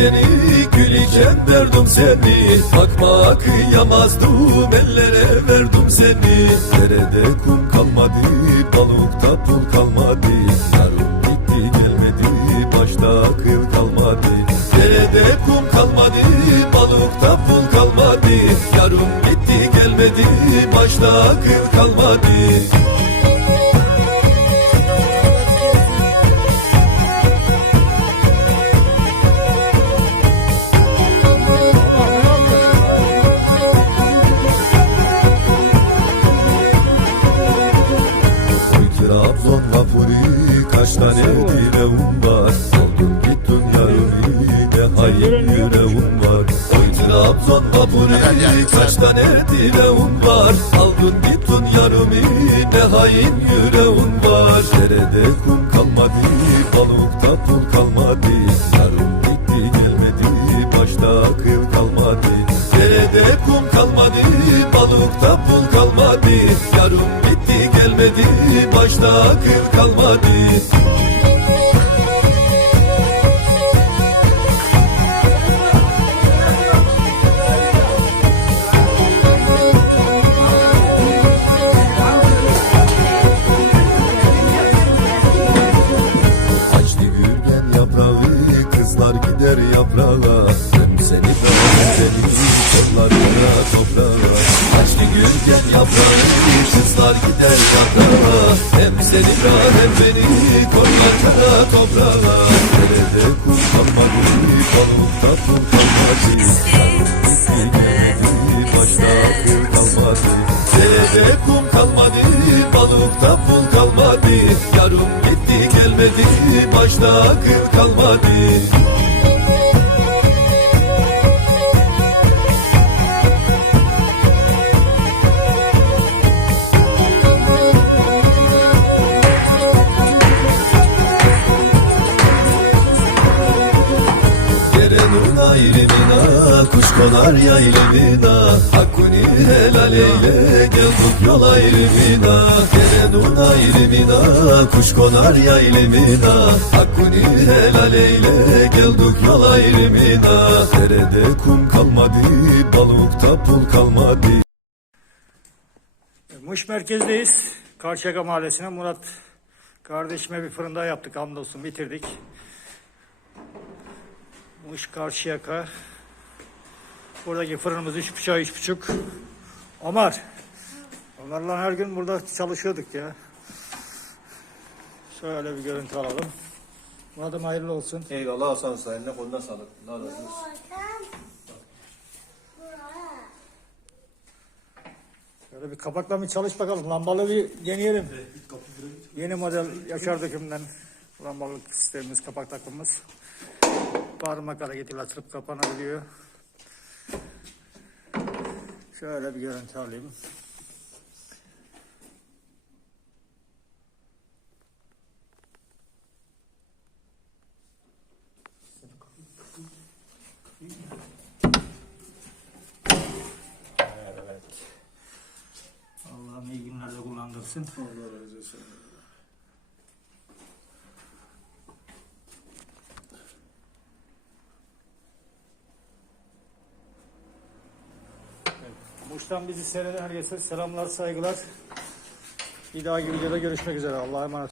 Seni Güleceğim verdim seni. Bakma kıyamazdım Ellere verdim seni. Derede kum kalmadı Balıkta pul kalmadı. Yarım gitti gelmedi Başta akıl kalmadı. Derede kum kalmadı Balıkta pul kalmadı. Yarım gitti gelmedi Başta akıl kalmadı tane direğim var. Oldun gittin yarım ne hayır yüreğim var. Oy Trabzon vapuru kaç tane direğim var? Aldın gittin yarım ne hayır yüreğim var. Derede kum kalmadı balıkta pul kalmadı. Yarım gitti gelmedi başta akıl kalmadı. Derede kum kalmadı balıkta pul kalmadı. Yarım gitti gelmedi başta akıl kalmadı kızlar gider yaprağa Hem seni hem beni kollar yara toprağa. Nerede pul kalmadı Gitti gelmedi başta akıl kalmadı. Nerede kum kalmadı balıkta pul kalmadı. Yarım gitti gelmedi başta akıl kalmadı Derenin ayrımına kuş konar yaylimina Hakkuni helal eyle geldik yol ayrımına Derenin ayrımına kuş konar yaylimina Hakkuni helal eyle geldik yol ayrımına Derede kum kalmadı balıkta pul kalmadı. Muş merkezdeyiz. Karşıyaka Mahallesi'ne Murat kardeşime bir fırında yaptık hamdolsun bitirdik. Muş Karşıyaka. Buradaki fırınımız üç buçuk, üç buçuk. Ömer. Ömer'le her gün burada çalışıyorduk ya. Şöyle bir görüntü alalım. Murat'ım hayırlı olsun. Eyvallah Hasan Usta eline koluna sağlık. Allah razı olsun. Şöyle bir kapakla bir çalış bakalım. Lambalı bir deneyelim. Yeni model Yaşar dökümden lambalık sistemimiz, kapak takımımız. Parmak hareketiyle açılıp kapanabiliyor. Şöyle bir görüntü alayım. Evet. Allah'ım iyi günlerde kullandırsın. Allah razı olsun. Muş'tan bizi seyreden herkese selamlar, saygılar. Bir dahaki videoda görüşmek üzere. Allah'a emanet.